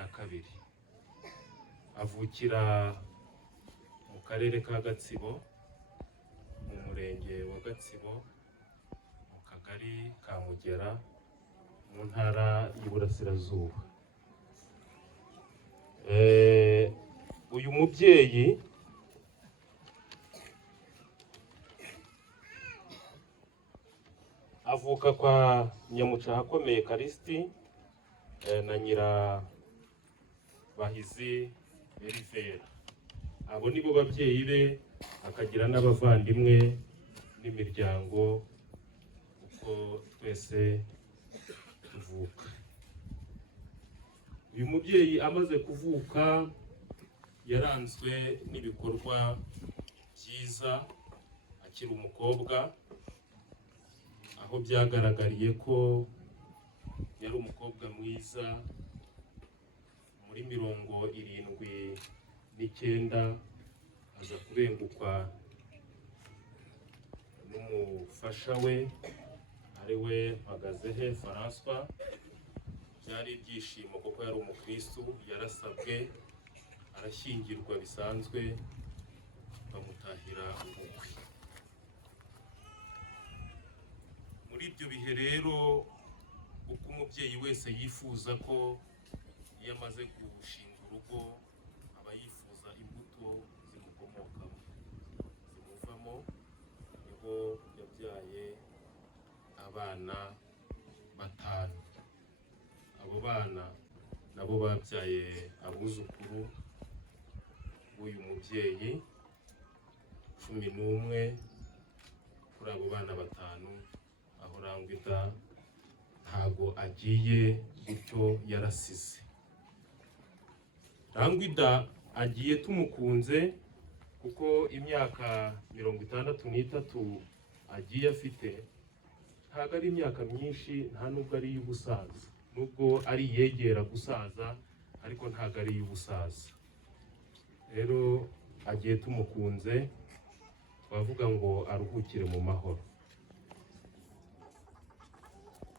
na kabiri. Avukira mu karere ka Gatsibo, mu murenge wa Gatsibo, mu kagari ka Mugera, mu ntara y'Iburasirazuba. Uyu mubyeyi avuka kwa Nyamucahakomeye Karisti na Nyirabahizi Berivera. Abo nibo babyeyi be, akagira n'abavandimwe n'imiryango uko twese tuvuka. Uyu mubyeyi amaze kuvuka yaranzwe n'ibikorwa byiza akiri umukobwa, aho byagaragariye ko yari umukobwa mwiza. Muri 79 aza kubengukwa n'umufasha we ari we Mpagazehe François. Byari ibyishimo kuko yari umukristu, yarasabwe arashyingirwa bisanzwe, bamutahira ubukwe. Muri ibyo bihe rero, uko umubyeyi wese yifuza ko iyo amaze gushinga urugo aba yifuza imbuto zimukomokamo, zimuvamo, niho yabyaye abana 5. Abo bana nabo babyaye abuzukuru b'uyu mubyeyi 11. Kuri abo bana 5, aho Rangwida ntago agiye gutyo, yarasize. Rangwida agiye tumukunze kuko imyaka 63 agiye afite ntago ari imyaka myinshi, nta nubwo ari iy'ubusaza. Nubwo ari yegera gusaza, ariko ntago ari iy'ubusaza. Rero agiye tumukunze, twavuga ngo aruhukire mu mahoro.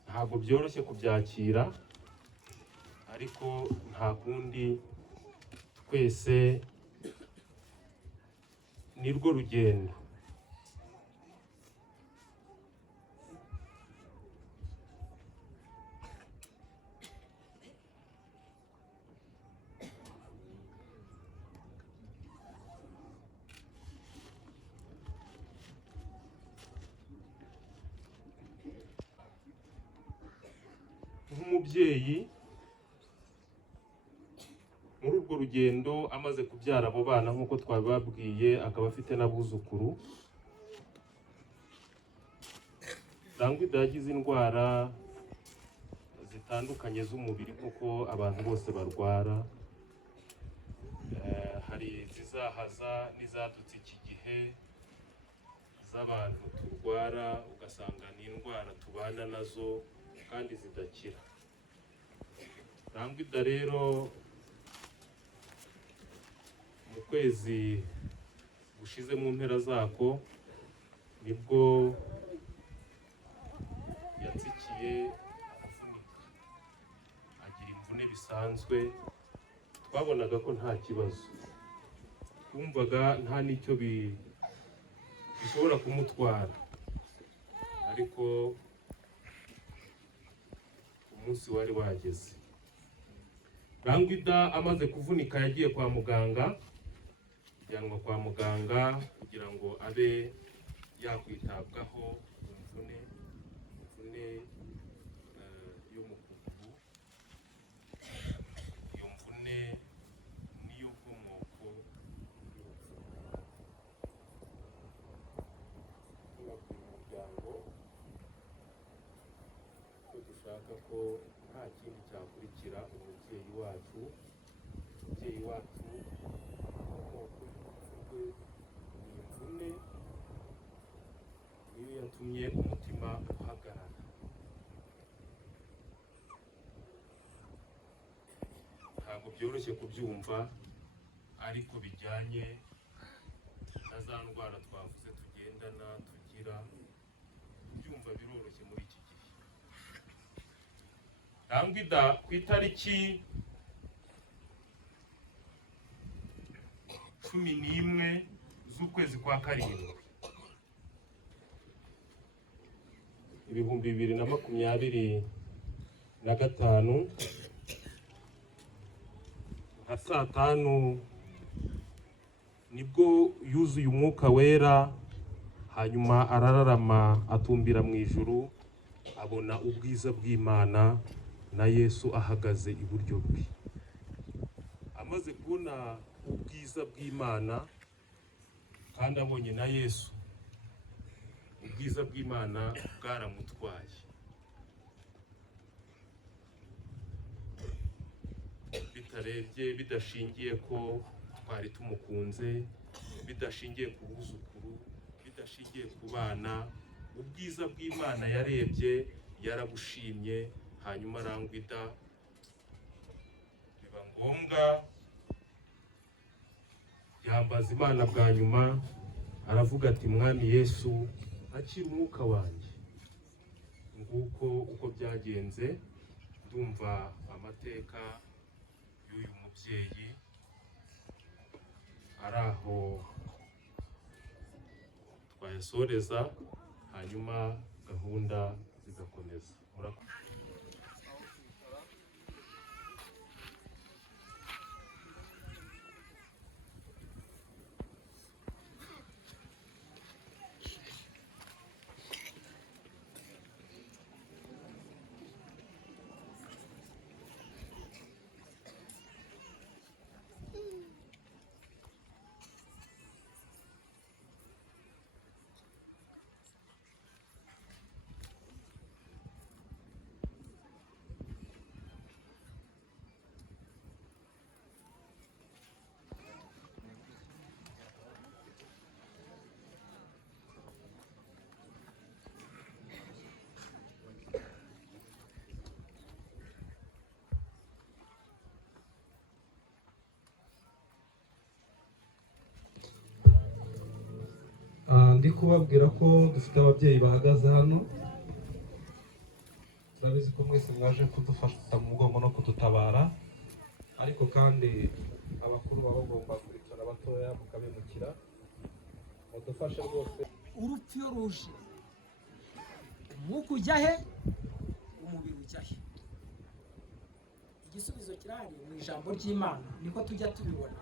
Ntabwo byoroshye kubyakira, ariko nta kundi, twese nirwo rugendo. Nk'umubyeyi muri urwo rugendo, amaze kubyara abo bana nk'uko twabibabwiye, akaba afite n'abuzukuru. Rangwida yagize indwara zitandukanye z'umubiri nk'uko abantu bose barwara. Hari izizahaza n'izadutse iki gihe z'abantu turwara, ugasanga ni indwara tubana nazo kandi zidakira. Rangwida rero mu kwezi gushize mu mpera zako nibwo yatsikiye aravunika, agira imvune bisanzwe. Twabonaga ko nta kibazo, twumvaga nta n'icyo bishobora kumutwara, ariko umunsi wari wageze. Rangwida amaze kuvunika yagiye kwa muganga, ajyanwa kwa muganga kugira ngo abe yakwitabwaho imvune yo mu kuguru. Iyo mvune niyo nkomoko y'urupfu. Tubabwira umuryango ko dushaka ko nta kindi cyakurikira umubyeyi wacu. Umubyeyi wacu inkomoko y'urupfu rwe ni imvune, niyo yatumye umutima uhagarara. Ntabwo byoroshye kubyumva, ariko bijyanye na za ndwara twavuze tugendana tugira, kubyumva biroroshye muri iki gihe. Rangwida ku itariki 11 z'ukwezi kwa karindwi 2025 nka saa 5 nibwo yuzuye umwuka wera, hanyuma arararama atumbira mu ijuru, abona ubwiza bw'Imana na Yesu ahagaze iburyo bwe. Amaze kubona ubwiza bw'Imana kandi abonye na Yesu, ubwiza bw'Imana bwaramutwaye. Bitarebye, bidashingiye ko twari tumukunze, bidashingiye ku buzukuru, bidashingiye ku bana, ubwiza bw'Imana yarebye, yarabushimye, hanyuma arangwida. Biba ngombwa yambaza Imana bwa nyuma, aravuga ati Mwami Yesu, akira umwuka wanjye. Nguko uko byagenze. Ndumva amateka y'uyu mubyeyi ari aho twayasoreza, hanyuma gahunda zigakomeza. Ndi kubabwira ko dufite ababyeyi bahagaze hano. Turabizi ko mwese mwaje kudufata mu mugongo no kudutabara, ariko kandi abakuru baba bagomba kwicara abatoya mukabimukira. Mudufashe rwose. Urupfu iyo ruje, umwuka ujya he, umubiri ujya he? Igisubizo kirahari mu ijambo ry'Imana, niko tujya tubibona.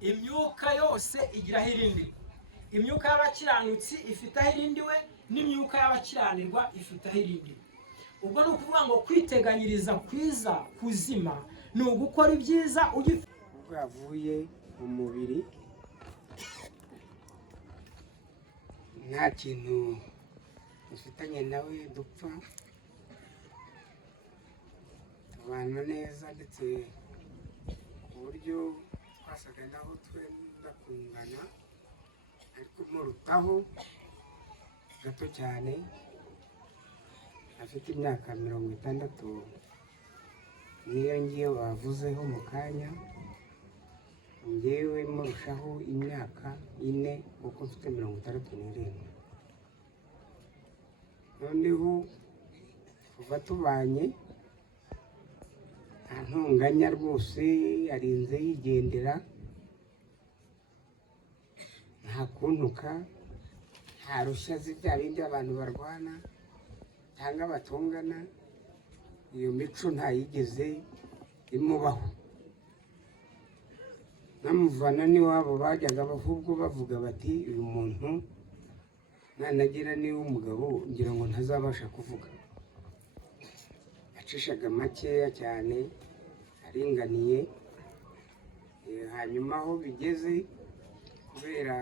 Imyuka yose igira aho irindi. Imyuka y'abakiranutsi ifite aho irindiwe, n'imyuka y'abakiranirwa ifite aho irindiwe. Ubwo ni ukuvuga ngo kwiteganyiriza kwiza kuzima ni ugukora ibyiza ubwo yavuye mu mubiri, nta kintu dufitanye nawe dupfa, tubana neza ndetse ku buryo twasaga naho twenda kungana, ariko murutaho gato cyane. Afite imyaka 60 niyo ngiye bavuzeho mu kanya, njyewe murushaho imyaka 4 kuko mfite 67. Noneho kuva tubanye nta ntonganya rwose, arinze yigendera, nta kuntuka, nta rushya z'ibya bindi abantu barwana cyangwa batongana. Iyo mico ntayigeze imubaho. Namuvana n'iwabo bajyaga ahubwo bavuga bati uyu muntu nanagira niba umugabo ngira ngo ntazabasha kuvuga. Acishaga makeya cyane, aringaniye. Hanyuma aho bigeze, kubera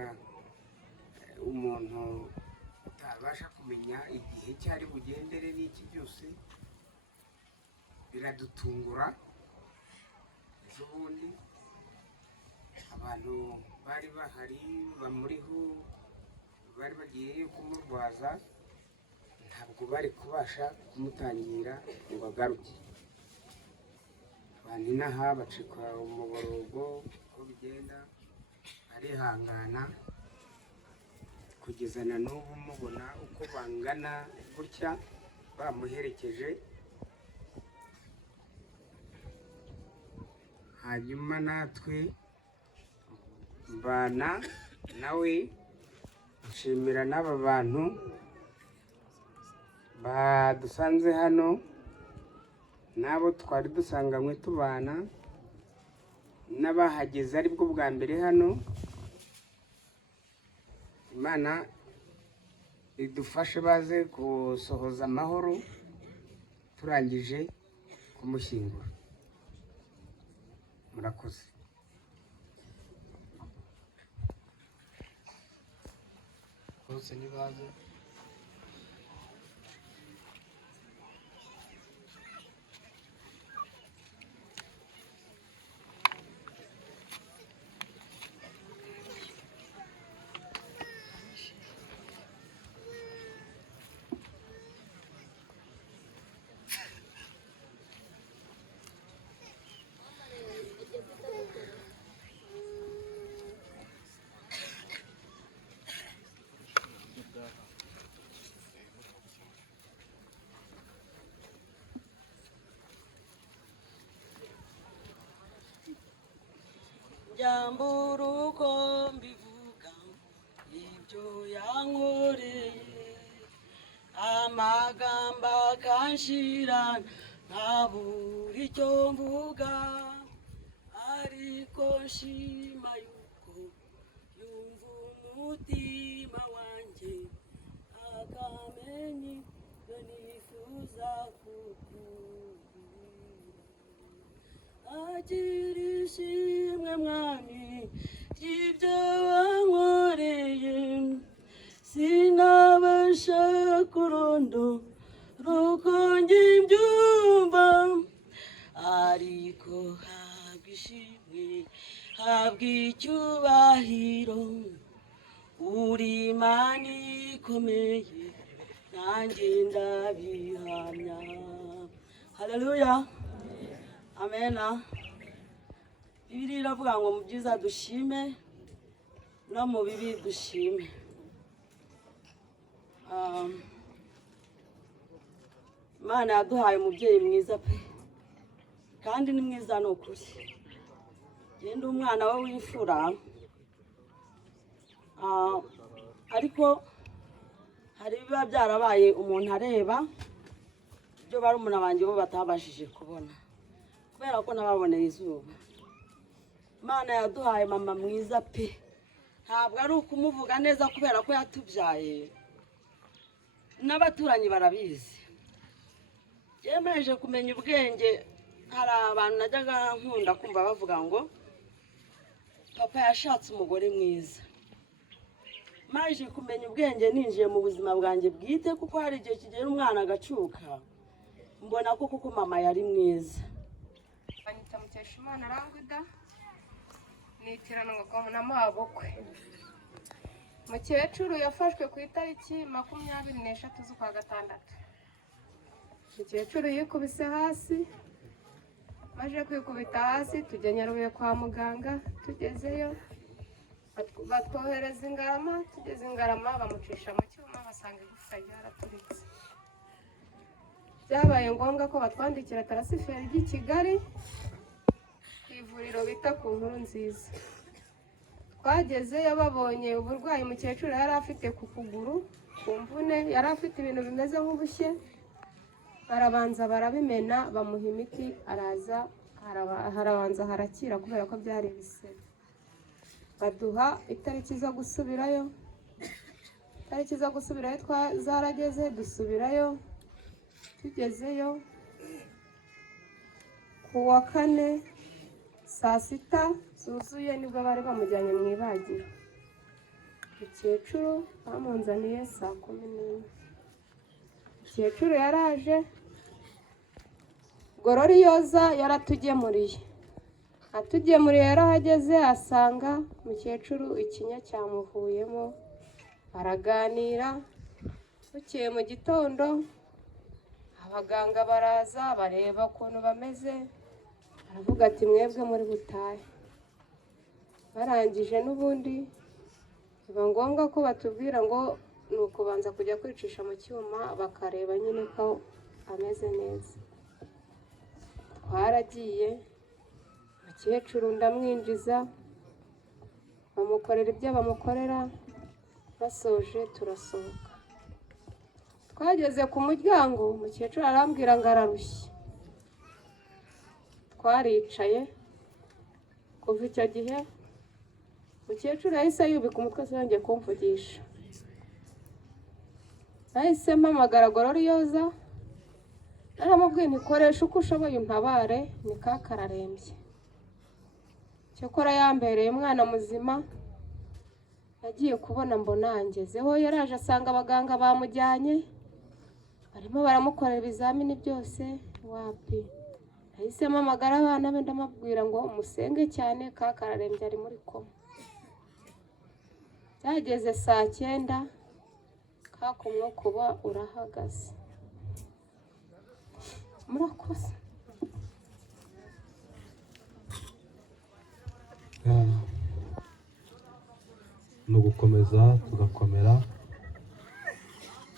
umuntu utabasha kumenya igihe cyari bugendere n'iki byose, biradutungura. Ejo bundi abantu bari bahari bamuriho, bari bagiye kumurwaza, ntabwo bari kubasha kumutangira ngo agaruke. Abantu inaha bacika umuborogo, uko bigenda arihangana kugeza na n'ubu mubona uko bangana gutya bamuherekeje. Hanyuma natwe mbana nawe, nshimira n'aba bantu badusanze hano n'abo twari dusanganywe tubana n'abahageze aribwo bwa mbere hano. Imana idufashe baze gusohoza amahoro turangije kumushyingura. Murakoze. bose nibaze. Jambura uko mbivuga ibyo yankoreye, amagambo akanshira nkabura icyo mvuga, ariko nshima yuko yumva umutima wanjye akamenya ibyo nifuza kukubwira. Agira ishimwe mwami ry'ibyo wankoreye, sinabasha kurondora uko mbyumva, ariko habwa ishimwe habwa icyubahiro, uri Imana ikomeye nanjye ndabihamya. Haleluya, amena. Bibiliya iravuga ngo mu byiza dushime no mu bibi dushime. Imana yaduhaye umubyeyi mwiza pe, kandi ni mwiza ni ukuri. Genda umwana we w'imfura, ariko hari biba byarabaye umuntu areba ibyo barumuna banjye bo batabashije kubona kubera ko nababoneye izuba. Imana yaduhaye mama mwiza pe, ntabwo ari ukumuvuga neza kubera ko yatubyaye, n'abaturanyi barabizi. Yemeje kumenya ubwenge, hari abantu najyaga nkunda kumva bavuga ngo papa yashatse umugore mwiza. Maje kumenya ubwenge ninjiye mu buzima bwanjye bwite, kuko hari igihe kigera umwana agacuka, mbona ko kuko mama yari mwiza. Banyita Mukeshimana Ranguda, nitiranwa kwa Munamabukwe. Mukecuru yafashwe ku itariki 23 z'ukwa gatandatu. Mukecuru yikubise hasi, maje kwikubita hasi tujya Nyarubuye kwa muganga. Tugezeyo batwohereza Ingarama, tugeze Ingarama bamucisha mu cyuma basanga igufwa ryaraturitse. Byabaye ngombwa ko batwandikira transfert ry'i Kigali ku ivuriro bita ku Nkuru Nziza. Twagezeyo babonye uburwayi mukecuru yari afite ku kuguru, ku mvune yari afite ibintu bimeze nk'ubushye, barabanza barabimena bamuha imiti, araza harabanza harakira kubera ko byari ibisebe. Baduha itariki zo gusubirayo, itariki zo gusubirayo zarageze, dusubirayo. Tugezeyo ku wa 4 saa 6 zuzuye nibwo bari bamujyanye mu ibagiro. Mukecuru bamunzaniye saa 11. Mukecuru yaraje, Gororiyoza yaratugemuriye. Atugemuriye yarahageze asanga mukecuru ikinya cyamuvuyemo, baraganira. Bukeye mu gitondo abaganga baraza bareba ukuntu bameze, aravuga ati mwebwe muri butahe. Barangije n'ubundi biba ngombwa ko batubwira ngo ni ukubanza kujya kwicisha mu cyuma bakareba nyine ko ameze neza. Twaragiye, mukecuru ndamwinjiza, bamukorera ibyo bamukorera, basoje turasohoka. Twageze ku muryango umukecuru arambwira ngo ararushye. Twaricaye, kuva icyo gihe umukecuru yahise yubika umutwe yongeye kumvugisha. Nahise mpamagara Gororiyoza, naramubwiye nti koresha uko ushoboye untabare, ni kararembye. Cyokora yambereye umwana muzima, nagiye kubona mbona angezeho, yaraje asanga abaganga bamujyanye barimo baramukorera ibizamini byose wapi. Nahise mpamagara abana be ndamubwira ngo musenge cyane, kararembye ari muri koma. Byageze saa 9 kakumwe kuba urahagaze. Murakoze. ni ugukomeza tugakomera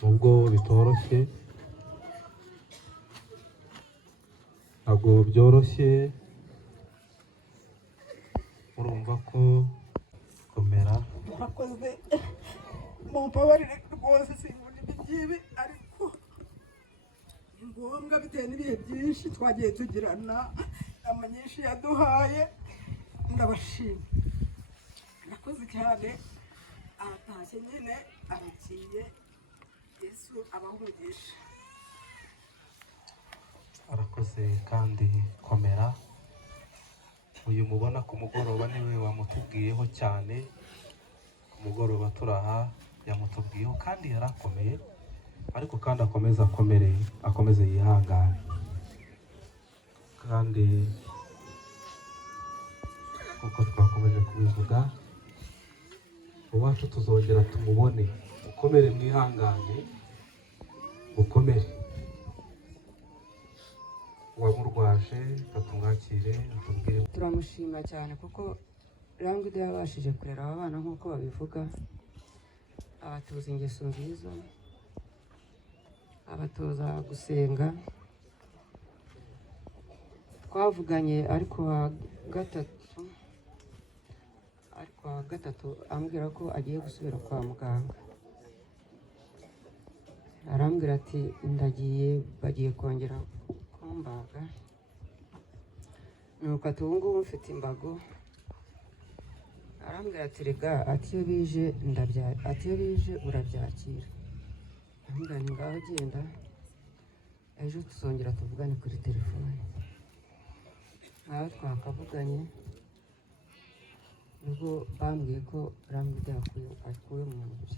nubwo bitoroshye, ntabwo byoroshye, urumva ko komera. murakoze mumbabarire rwose sinkunda ibingibi, ariko ni ngombwa bitewe n'ibihe byinshi twagiye tugirana, inama nyinshi yaduhaye, ndabashima. Murakoze cyane. Aratashye nyine aragiye, Yesu abahugisha. Arakoze kandi komera. Uyu mubona ku mugoroba niwe wamutubwiyeho cyane, ku mugoroba turaha yamutubwiyeho kandi yarakomeye, ariko kandi akomeze yihangane. Kandi kuko twakomeje kubivuga, uwacu tuzongera tumubone. Mukomere mwihangane, mukomere. Uwamurwaje batumwakire atubwire. Turamushima cyane kuko Rangwida yabashije kurera aba bana nk'uko babivuga, abatoza ingeso nziza, abatoza gusenga. Twavuganye ariko wa gatatu ambwira ko agiye gusubira kwa muganga. Arambwira ati bagiye kongera kumbaga. Nuko ati ubu ngubu mfite imbago. Arambwira ati rega, ati iyo bije urabyakira. Arambwira ni ngaho genda, ejo tuzongera tuvugane kuri telefone. Nawe twakavuganye, nubwo bambwiye ko Rangwida akuwe mu mubiri.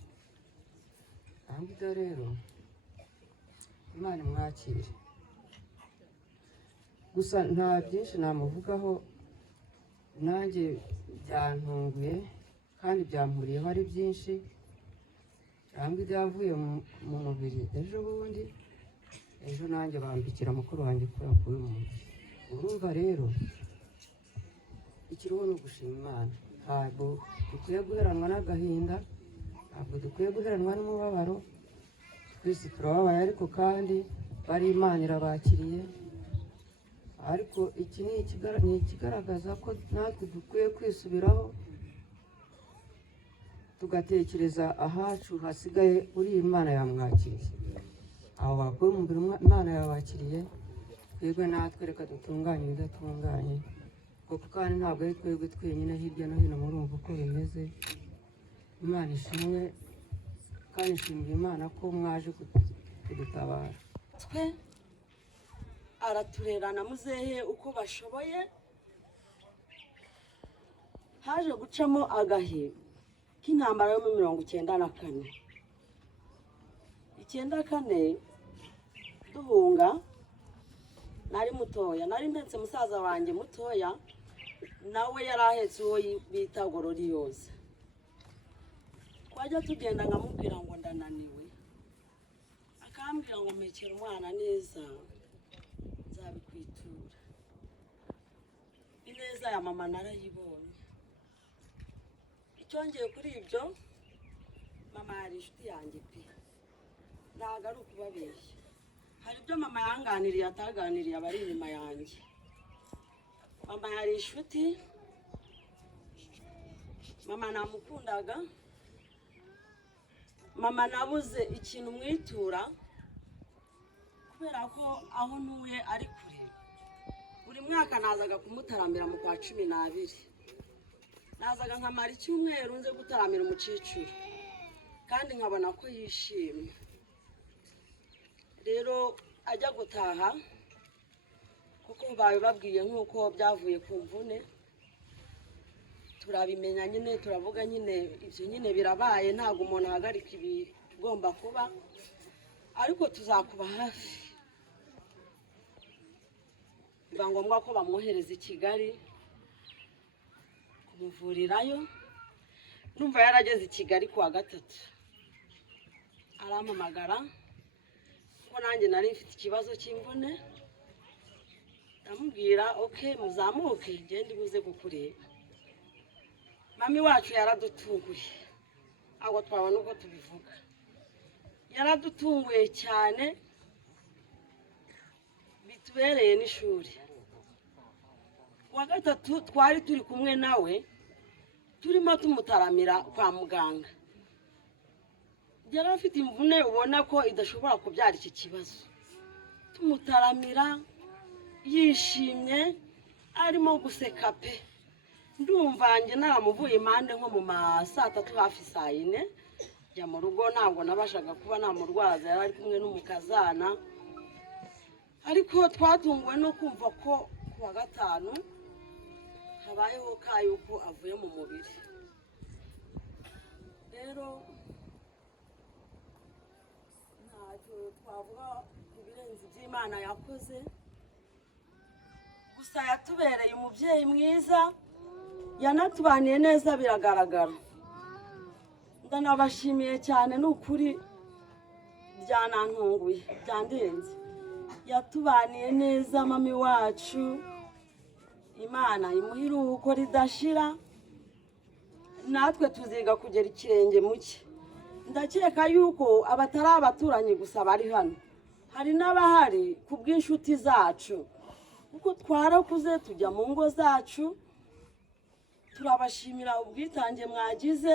Rangwida rero Imana imwakire. Gusa nta byinshi namuvugaho, nanjye byantunguye kandi byampuriyeho ari byinshi. Rangwida yavuye mu mubiri ejo bundi, ejo nanjye bambikira mukuru wanjye ko yakuwe mu mubiri. Urumva rero ikiriho ni ugushima Imana. Ntabwo dukwiye guheranwa n'agahinda, ntabwo dukwiye guheranwa n'umubabaro. Twese turababaye, ariko kandi bari Imana irabakiriye. Ariko iki ni ikigaragaza ko natwe dukwiye kwisubiraho, tugatekereza ahacu hasigaye. uri Imana yamwakiriye, aho bakuwe mu mubiri Imana yabakiriye. Twebwe natwe reka dutunganye ibidatunganye, kuko kandi ntabwo ari twebwe twenyine, hirya no hino murumva uko bimeze. Imana ishimwe, kandi nshimira Imana ko mwaje kudutabara. twe araturera na muzehe uko bashoboye. Haje gucamo agahe k'intambara yo mu 1994. 94 duhunga, nari mutoya, nari mpetse musaza wanjye mutoya, nawe yari ahetse uwo bita Gororiyoza. Twajya tugenda nkamubwira ngo ndananiwe, akambwira ngo mekera umwana neza nzabikwitura. Ineza ya mama narayibonye. Icyongeye kuri ibyo, mama yari inshuti yanjye pe, ntabwo ari ukubabeshya. Hari ibyo mama yanganiriye ataganiriye abari inyuma yanjye. Mama yari inshuti, mama namukundaga, mama nabuze ikintu mwitura kubera ko aho ntuye ari kure. Buri mwaka nazaga kumutaramira mu kwa 12, nazaga nkamara icyumweru nze gutaramira umukecuru kandi nkabona ko yishimye. Rero ajya gutaha kuko babibabwiye nk'uko byavuye ku mvune, turabimenya nyine, turavuga nyine ibyo nyine birabaye, ntabwo umuntu ahagarika ibigomba kuba, ariko tuzakuba hafi. Biba ngombwa ko bamwohereza i Kigali kumuvurirayo. Numva yarageze i Kigali kuwa 3, arampamagara ko nanjye nari mfite ikibazo cy'imvune. Ndamubwira okay, muzamuke ngende buze kukureba. Mami wacu yaradutunguye, ahubwo twabona uko tubivuga. Yaradutunguye cyane, bitubereye n'ishuri. Kuwa 3 twari turi kumwe nawe, turimo tumutaramira kwa muganga. Yari afite imvune ubona ko idashobora kubyara iki kibazo. Tumutaramira yishimye, arimo guseka pe. Ndumva nge naramuvuye impande nko mu saa 3 hafi saa 4, njya mu rugo. Ntabwo nabashaga kuba namurwaza, yari ari kumwe n'umukazana. Ariko twatunguwe no kumva ko kuwa 5 habayeho kayuko avuye mu mubiri. Rero ntacyo twavuga ibirenze iby'Imana yakoze, gusa yatubereye umubyeyi mwiza, yanatubaniye neza biragaragara. Ndanabashimiye cyane, n'ukuri byanantunguye, byandenze. Yatubaniye neza mami wacu, Imana imuhiruko ridashira, natwe tuziga kugera ikirenge muke. Ndakeka yuko abatari abaturanyi gusa bari hano, hari n'abahari ku bw'inshuti zacu, kuko twarakuze tujya mu ngo zacu. Turabashimira ubwitange mwagize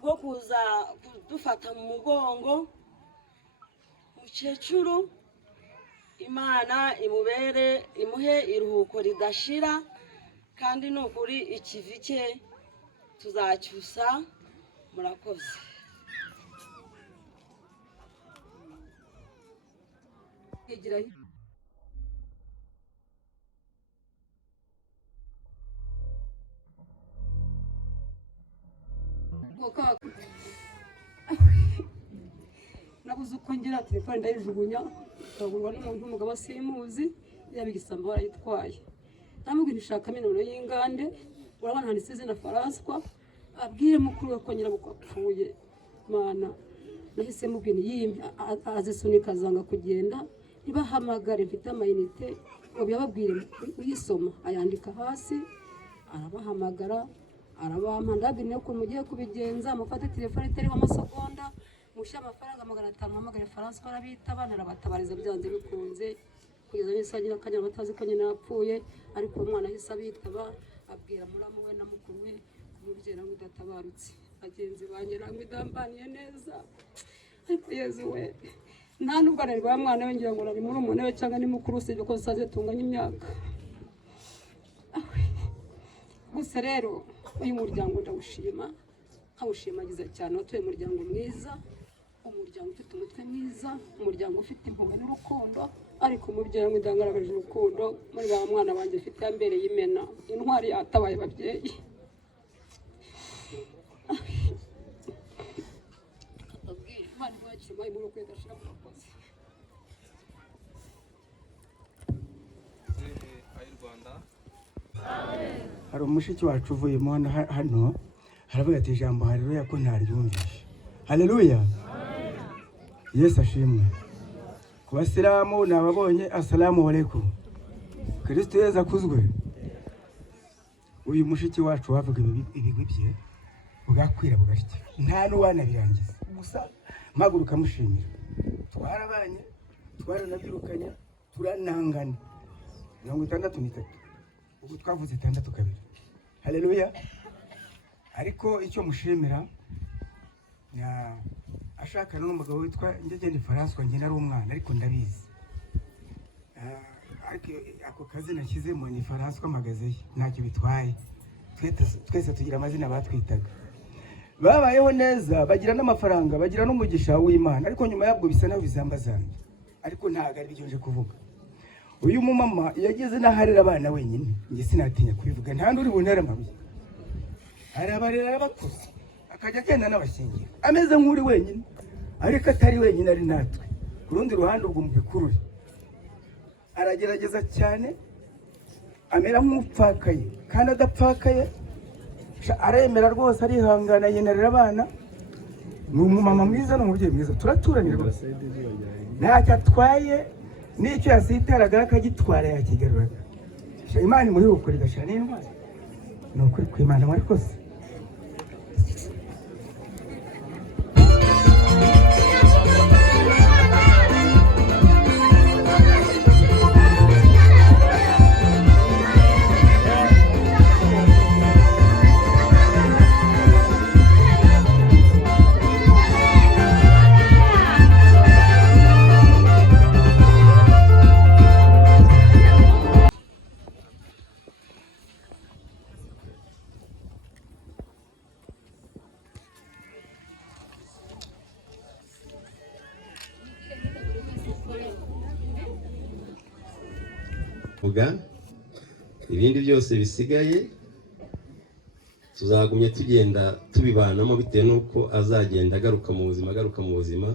bwo kuza kudufata mu mugongo. Mukecuru, Imana imuhe iruhuko ridashira, kandi n'ukuri ikivi cye tuzacyusa. Murakoze. Nabuze uko ngira telefone ndayijugunya, ikagurwa n'umuntu w'umugabo simuzi, yabigisambo barayitwaye. Namubwira ishaka minoro y'ingande, urabona handitse izina Faranswa, abwire mukuru we ko nyirabukwe apfuye. Mana, nahise mubwira yimye azisunika zanga kugenda, nibahamagare mfite amayinite ngo byababwire uyisoma, ayandika hasi, arabahamagara, arabampa. Ndabwira ko mugiye kubigenza, mufate telefone itariho amasegonda, mushyira amafaranga 500, muhamagare Faranswa arabitaba, narabatabariza byanze bikunze, kugeza n'isagira akanya batazi ko nyina yapfuye. Ariko umwana ahise abitaba, abwira muramu we na mukuru we kumubwira ngo idatabarutse. Bagenzi banjye namwe idambaniye neza, ariko Yezu we, nta nubwo ari rwa mwana we, ngira ngo ari muri umuntu we cyangwa ni mukuru, usibye ko saze tunganya imyaka. Gusa rero uyu muryango ndawushima, nkawushimagiza cyane. Watuye umuryango mwiza, umuryango ufite umutwe mwiza, umuryango ufite impuhwe n'urukundo. Ariko umubyeyi we ndangaragaje urukundo muri ba mwana banjye ufite yambereye imena, intwari yatabaye ababyeyi. Imana ibakire mayi muri ukwezi ashira mu bakozi. Hari umushiki wacu uvuye mu hano, haravuga ati ijambo haleluya ko ntaryumvishe. Haleluya, Yesu ashimwe. Ku basilamu nababonye, assalamu alaikum, Kristo Yesu akuzwe. Uyu mushiki wacu wavuga ibigwi bye bugakwira bugashya, nta n'uwana birangiza. Gusa mpaguruka mushimira, twarabanye, twaranabyirukanya, turanangana 63, ubu twavuze 62. Haleluya. ariko icyo mushimira ashakana n'umugabo witwa Ngegeni François, njye nari umwana ariko ndabizi, ariko ako kazi nashyizemo ni François Magazeyo, ntacyo bitwaye, twese tugira amazina batwitaga. Babayeho neza, bagira n'amafaranga, bagira n'umugisha w'Imana, ariko nyuma yabwo bisa naho bizambazambye, ariko ntabwo ari byo nje kuvuga. Uyu mumama yageze n'aharera abana wenyine, njye sinatinya kubivuga, nta n'uri buntere amabuye, arabarera arabakuze, akajya agenda n'abashyingira ameze nk'uri wenyine, ariko atari wenyine, ari natwe. Ku rundi ruhande ubwo mubikurure, aragerageza cyane, amera nk'upfakaye kandi adapfakaye, aremera rwose, arihangana, yenerera abana. Ni umumama mwiza, ni umubyeyi mwiza, turaturanira rwose, ntacyo atwaye, n'icyo yasitaraga akagitwara yakigaruraga. Imana imuri gukora igashira n'indwara, ni ukuri kw'Imana mwari kose. Ibindi byose bisigaye tuzagumye tugenda tubibanamo bitewe nuko azagenda agaruka mu buzima.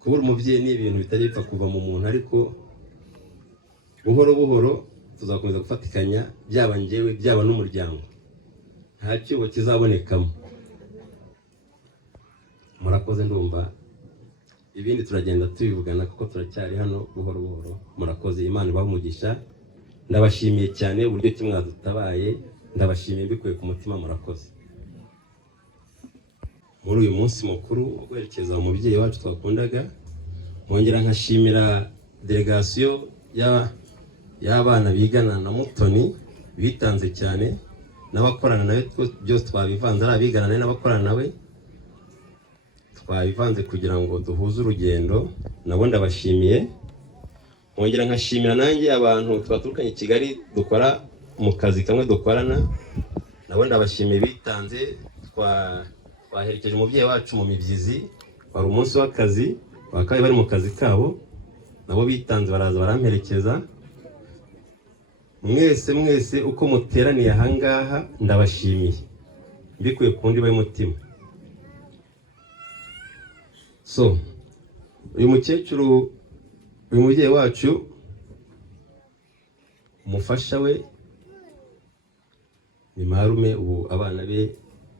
Kubura umubyeyi ni ibintu bitari bipfa kuva mu muntu, ariko buhoro buhoro tuzakomeza gufatikanya, byaba njyewe byaba n'umuryango, nta cyubo kizabonekamo. Murakoze, ndumva ibindi turagenda tubivugana kuko turacyari hano buhoro buhoro. Murakoze, Imana ibahe umugisha. Ndabashimiye cyane uburyo ki mwadutabaye, ndabashimiye mbikuye ku mutima. Murakoze. Muri uyu munsi mukuru wo guherekeza umubyeyi wacu twakundaga, mwongera nkashimira delegasiyo y'abana bigana na Mutoni bitanze cyane, n'abakorana nawe byose twabivanze, ari abigana nawe n'abakorana nawe twabivanze kugira ngo duhuze urugendo. Nabo ndabashimiye. Mwongera nkashimira nanjye abantu twaturukanye i Kigali dukora mu kazi kamwe dukorana, nabo ndabashimiye bitanze. Twaherekeje umubyeyi wacu mu Mibyizi, wari umunsi w'akazi, bakaba bari mu kazi kabo, nabo bitanze baraza baramperekeza. Mwese uko muteraniye ahangaha ndabashimiye mbikuye ku ndiba y'umutima. So uyu mukecuru, uyu mubyeyi wacu, umufasha we ni marume, ubu abana be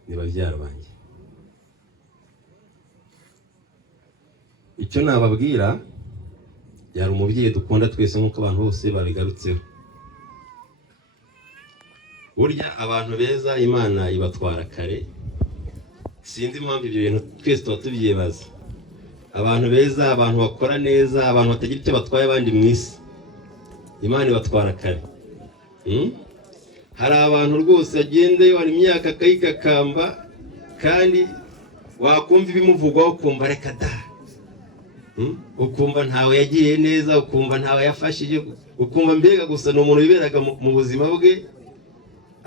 ni babyara banjye. Icyo nababwira, yari umubyeyi dukunda twese nk'uko abantu bose babigarutseho. Burya abantu beza Imana ibatwara kare, sinzi impamvu ibyo bintu twese tuba tubyibaza. Abantu beza, abantu bakora neza, abantu batagira icyo batwaye abandi mu isi, Imana ibatwara kare. Hari abantu rwose agenda yora imyaka akayikakamba, kandi wakumva ibimuvugwaho ukumva reka da, ukumva ntawe yagiye neza, ukumva ntawe yafashije, ukumva mbega gusa ni umuntu wiberaga mu buzima bwe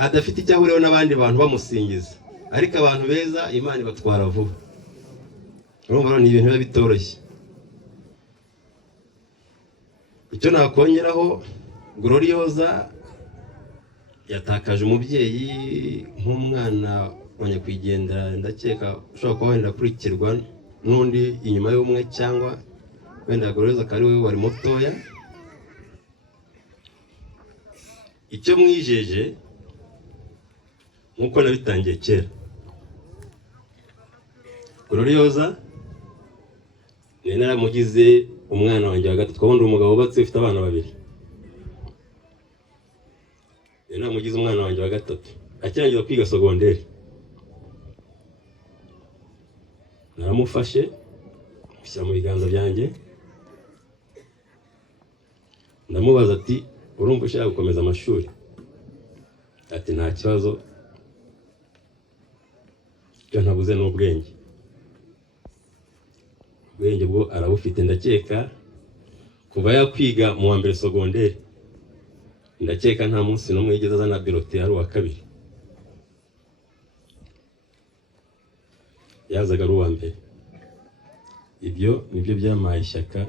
adafite icyo ahuriyeho n'abandi bantu bamusingiza. Ariko abantu beza Imana ibatwara vuba. Urumva ni ibintu biba bitoroshye. Icyo nakongeraho, Gloriosa yatakaje umubyeyi nk'umwana wa nyakwigendera, ndakeka ushobora kuba wenda akurikirwa n'undi inyuma y'umwe, cyangwa wenda Gloriosa akaba ari we wari mutoya. Icyo mwijeje nk'uko nabitangiye kera, Gloriosa ni naramugize umwana wanjye wa gatatu. Twabonye umugabo ubatse ufite abana babiri, ni naramugize umwana wanjye wa gatatu akirangiza kwiga segonderi. Naramufashe mushyira mu biganza byanjye, ndamubaza ati urumva ushaka gukomeza amashuri? Ati nta kibazo, icyo ntabuze ni ubwenge bwo arabufite ndakeka kuva yakwiga mu wa mbere segonderi ndakeka nta munsi n'umwe yigeze azana birote ari uwa kabiri yazaga ari uwa mbere ibyo nibyo byamaye ishyaka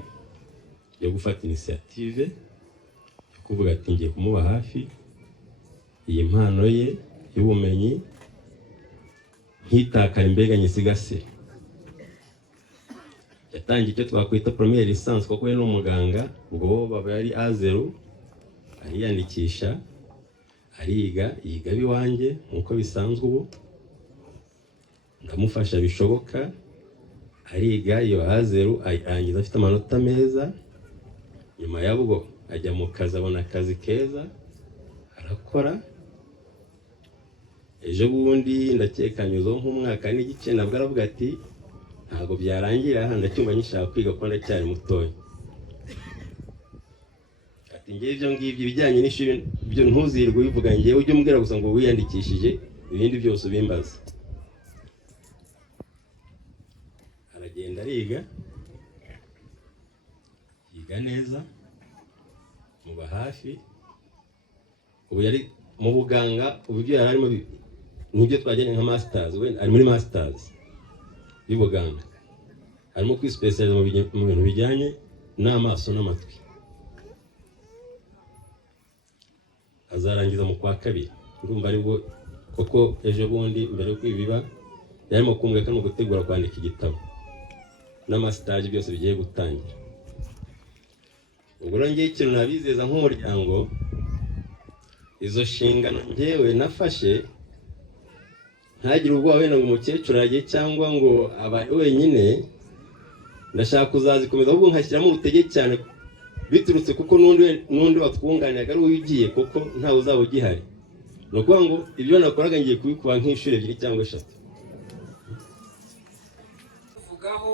yo gufata initiative yo kuvuga ati ngiye kumuba hafi iyi mpano ye y'ubumenyi ntitakare mbega nyisigase yatangiye icyo twakwita première licence kuko we n'umuganga ubwo baba yari A0 ariyandikisha yiga biwanjye nkuko bisanzwe ubu ndamufasha bishoboka ariga iyo A0 arangiza afite amanota meza nyuma yabwo ajya mu kazi abona akazi keza arakora ejo bundi ndakekanyuzo nk'umwaka n'igice nabwo aravuga ati ntabwo byarangira aha ndacyumva nyishaka kwiga kuko ndacyari mutoya ati ngewe ibyo ngibyo ibijyanye n'ishuri byo ntuzirwe ubivuga ngewe ujye umbwira gusa ngo wiyandikishije ibindi byose ubimbaza aragenda ariga yiga neza muba hafi ubu yari mu buganga uburyo yari arimo n'ibyo twajyanye nka masters we ari muri masters y'ubuganga arimo kwispecializa mu bintu bijyanye n'amaso n'amatwi azarangiza mu kwa kabiri ndumva aribwo koko ejo bundi mbere yo kwibiba yarimo kumbwira ko gutegura kwandika igitabo n'amastage byose bigiye gutangira ubwo ngiye ikintu nabizeza nk'umuryango izo nshingano ngewe nafashe ntagire ubwoba wenda ngo umukecuru yagiye cyangwa ngo abaye wenyine ndashaka kuzazikomeza ahubwo nkashyiramo urutege cyane biturutse kuko n'undi watwunganiraga ari uwo ugiye kuko ntawe uzaba ugihari ni ukuvuga ngo ibyo nakoraga ngiye kubikuba nk'inshuro 2 cyangwa 3 tuvugaho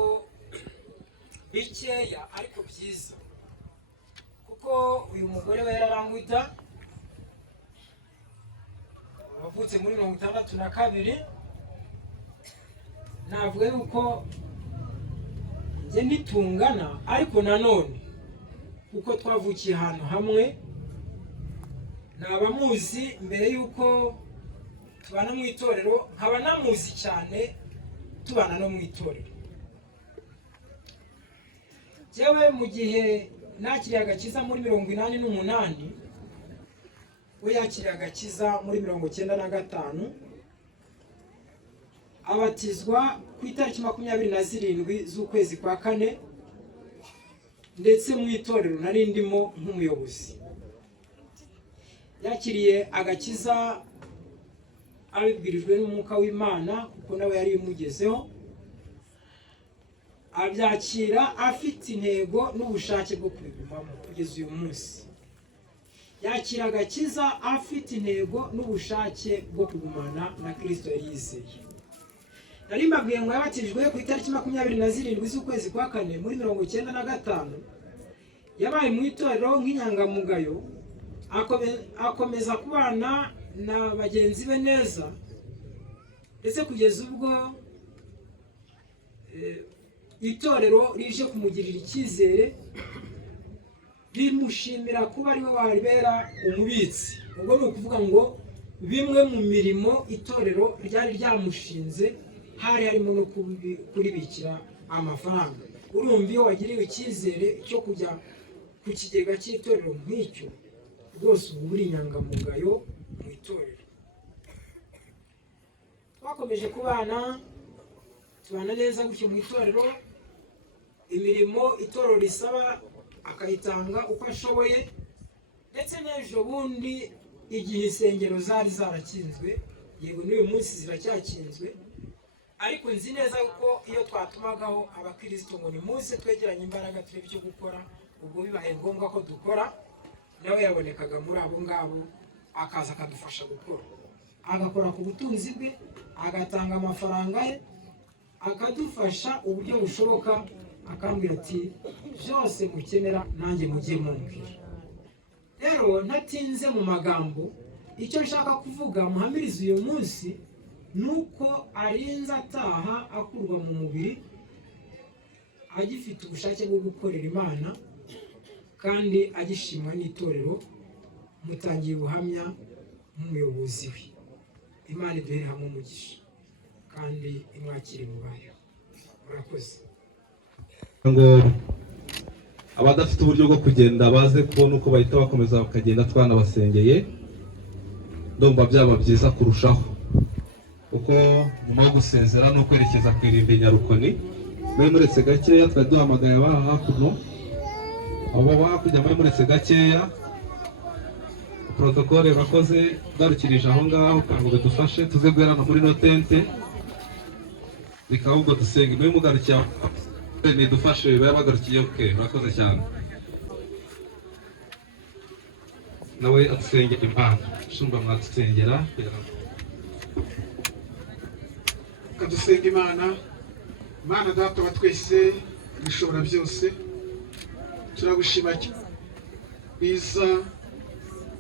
bikeya ariko byiza kuko uyu mugore we yararangwita wavutse muri 1962 navuga yuko njye ntitungana ariko nanone kuko twavukiye ahantu hamwe nabamuzi mbere yuko tubana mu itorero nkaba namuzi cyane tubana no mu itorero jewe mu gihe nakiriye agakiza muri 88 we yakiriye agakiza muri 95 abatizwa ku itariki 27 z'ukwezi kwa 4 ndetse mu itorero nari ndimo nk'umuyobozi yakiriye agakiza abibwirijwe n'umwuka w'Imana kuko nawe yari imugezeho abyakira afite intego n'ubushake bwo kubigumamo kugeza uyu munsi yakira agakiza afite intego n'ubushake bwo kugumana na Kristo yizeye nari mbabwiye ngo yabatijwe ku itariki 27 z'ukwezi kwa 4 muri 1995 yabaye mu itorero nk'inyangamugayo akomeza kubana na bagenzi be neza ndetse kugeza ubwo itorero rije kumugirira icyizere rimushimira kuba ariwe wabera umubitsi ubwo ni ukuvuga ngo bimwe mu mirimo itorero ryari ryamushinze hari harimo no kuribikira amafaranga urumva iyo wagiriwe icyizere cyo kujya ku kigega cy'itorero nk'icyo rwose ubu uri inyangamugayo mu itorero twakomeje tubana neza gutyo mu itorero imirimo itorero risaba akayitanga uko ashoboye ndetse n'ejo bundi igihe insengero zari zarakinzwe yego n'uyu munsi ziracyakinzwe ariko nzi neza ko iyo twatumagaho abakristo ngo ni munsi twegeranye imbaraga turebe icyo gukora ubwo bibaye ngombwa ko dukora nawe yabonekaga muri abo ngabo akaza akadufasha gukora agakora ku butunzi bwe agatanga amafaranga ye akadufasha uburyo bushoboka akambwira ati byose mukenera nanjye mujye mumbwira rero ntatinze mu magambo icyo nshaka kuvuga muhamiriza uyu munsi nuko arinze ataha akurwa mu mubiri agifite ubushake bwo gukorera Imana kandi agishimwa n'itorero. Mutangiye ubuhamya nk'umuyobozi we. Imana iduhere hamwe umugisha kandi imwakire mu bayo. Murakoze. ngo abadafite uburyo bwo kugenda baze kubona uko bahita bakomeza bakagenda twanabasengeye, ndumva byaba byiza kurushaho, kuko nyuma yo gusezera no kwerekeza ku irimbi Nyarukoni mwe muretse gakeya twari duhamagaye abaha hakuno, abo hakurya mwe muretse gakeya. Protokole bakoze barukirije aho ngaho kugira ngo badufashe tuze guherana muri no tente, bikaba ubwo dusenga mwe mugarukiye nidufashe babagarukiye. Okay, murakoze cyane. Nawe atusengera Imana, shumba mwatusengera kadusenga Imana. Imana data wa twese bishobora byose, turagushima biza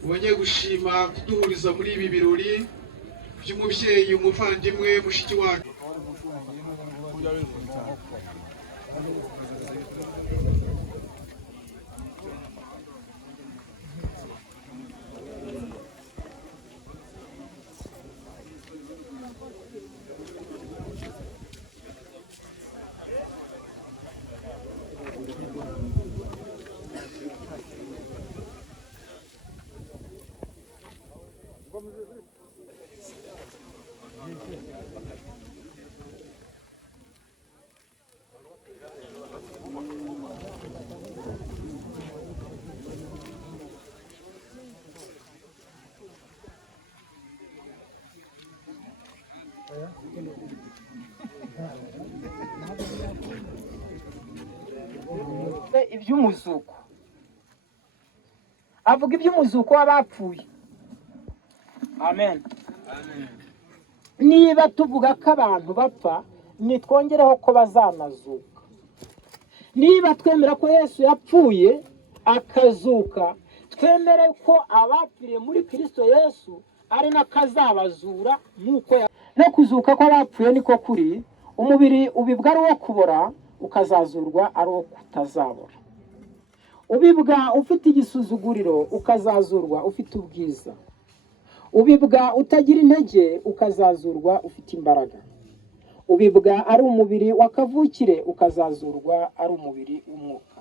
wongeye gushima kuduhuriza muri ibi birori by'umubyeyi, umuvandimwe, mushiki wacu. Iby'umuzuko, avuga iby'umuzuko w'abapfuye. Amen. Niba tuvuga ko abantu bapfa, nitwongereho ko bazanazuka. Niba twemera ko Yesu yapfuye akazuka, twemere ko abapfiriye muri Kristo Yesu ari nakazabazura nk'uko no kuzuka kw'abapfuye niko kuri. Umubiri ubibwa ari uwo kubora, ukazazurwa ari uwo kutazabora. Ubibwa ufite igisuzuguriro, ukazazurwa ufite ubwiza. Ubibwa utagira intege, ukazazurwa ufite imbaraga. Ubibwa ari umubiri wakavukire, ukazazurwa ari umubiri w'umwuka.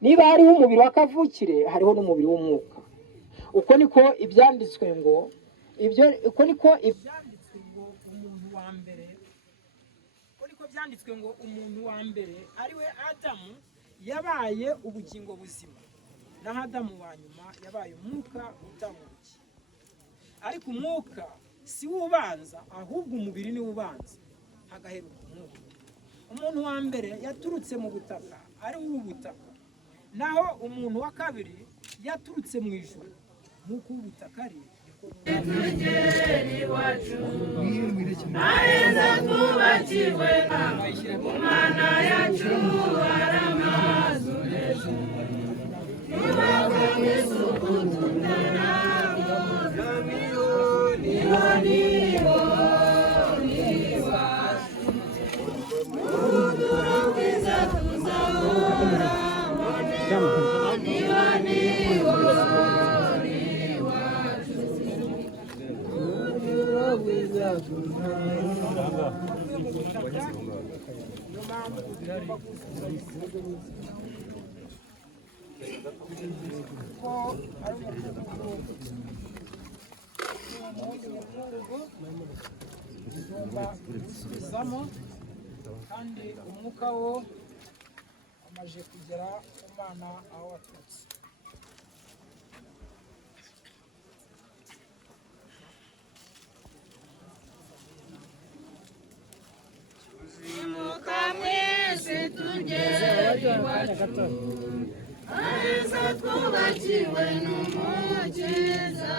Niba hariho umubiri wakavukire, hariho n'umubiri w'umwuka. Uko niko ibyanditswe ngo umuntu wa mbere, byanditswe ngo umuntu wa mbere ari we Adamu yabaye ubugingo buzima, naho Adamu wa nyuma yabaye umwuka utamurukiye. Ariko umwuka si wo ubanza, ahubwo umubiri ni wo ubanza, hagaheruka umwuka. Umuntu wa mbere yaturutse mu butaka, ari wo ubutaka, naho umuntu wa kabiri yaturutse mu ijuru, nk'uko ubutaka ari. Tugeri wacu aheza twubakiwe, Imana yacu aramazu heza, nibakwe mw'isuku tungana niho iwacu, uruduro rwiza tuzahura niho kandi umwuka wo amaje kugera ku Mana aho waturutse. Tuzimuka mwese tugere iwacu, aheza twubakiwe n'Umukiza.